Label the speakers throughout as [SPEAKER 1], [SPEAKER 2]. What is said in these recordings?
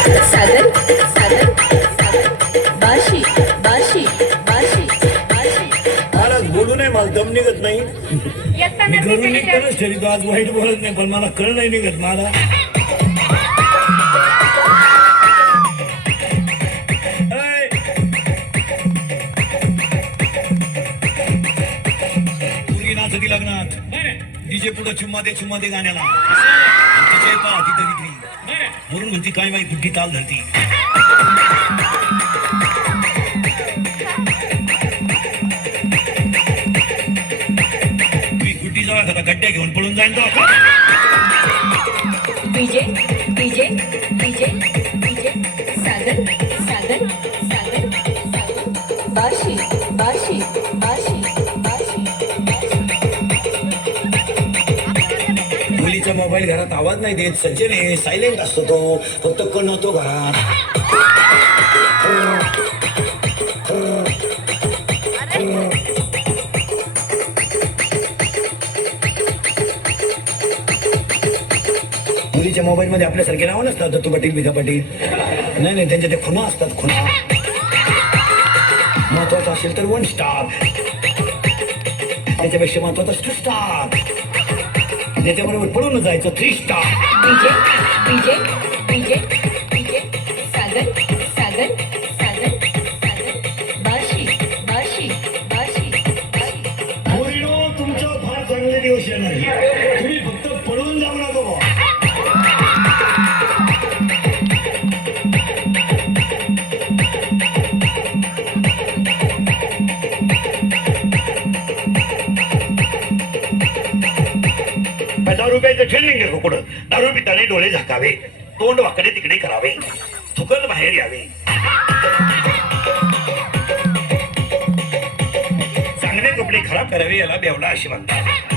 [SPEAKER 1] सागर सागर सागर. बाशी बाशी बाशी बाशी
[SPEAKER 2] महाराज बोलू नाही मला दम निघत नाही. मी घरून निघतानाच ठरतो आज वाईट बोलत नाही पण मला कळ नाही निघत मला लग्नात. डीजे पुढे चुम्मा दे चुम्मा दे गाण्याला तिचे दरिद्री म्हणून म्हणती काय बाई कुठली ताल धरती. मी गुड्डी जवळ आता गड्ड्या घेऊन पळून जाईन तो
[SPEAKER 1] विजय विजय विजय विजय सागर सागर सागर सागर. बाशी बाशी बाशी बाशी
[SPEAKER 2] मुलीचा मोबाईल घरात आवाज नाही देत सज्जन आहे सायलेंट असतो तो फक्त कण होतो घरात. मुलीच्या मोबाईल मध्ये आपल्यासारखे नाव नसतात दत्तू पाटील बिधा पाटील. नाही नाही त्यांच्या ते खुणा असतात खुणा. महत्त्वाचा असेल तर वन स्टार त्याच्यापेक्षा महत्त्वाचा टू स्टार त्याच्याबरोबर पळून जायचं three star
[SPEAKER 1] DJ DJ DJ DJ Sagar Sagar Sagar Sagar Barshi Barshi Barshi Barshi
[SPEAKER 2] होईनो तुमचं फार चांगले दिवस येणार दारू प्यायचं ट्रेनिंग घेतो कुठं? दारू पिताने डोळे झाकावे तोंड वाकडे तिकडे करावे थुकल बाहेर यावे. चांगले कपडे खराब करावे याला बेवला अशी म्हणतात.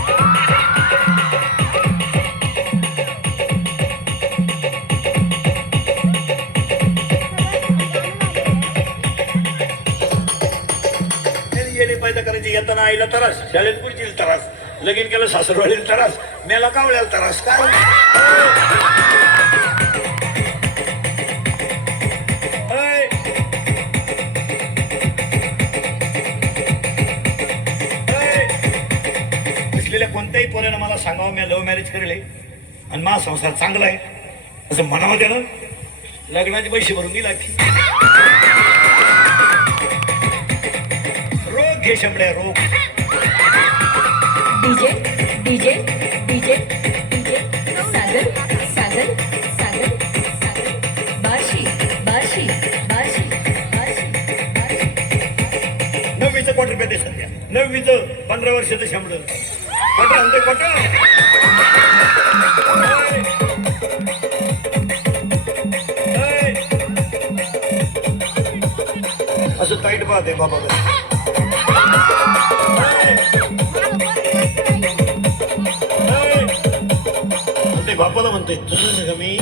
[SPEAKER 2] असताना आईला त्रास शाळेत पुढची त्रास लगीन केलं सासरवाडीला त्रास मेला कावळ्याला त्रास काय? ऐ. कोणत्याही पोऱ्यानं मला सांगावं मी लव्ह मॅरेज करले. आणि माझा संसार चांगला आहे. असं म्हणावं त्यानं. लग्नाचे पैसे भरून दिला घे शंभड्या रोग
[SPEAKER 1] DJ DJ DJ DJ. Sagar Sagar Sagar Sagar. Barshi Barshi Barshi Barshi Barshi
[SPEAKER 2] नववीचं quarter पेते सध्या. नववीचं पंधरा वर्षाचं शंभर क्वार्टर आणते क्वार्टर असं टाईट पाहते बाबा म्हणते बापाला म्हणते तुझं सगळं मी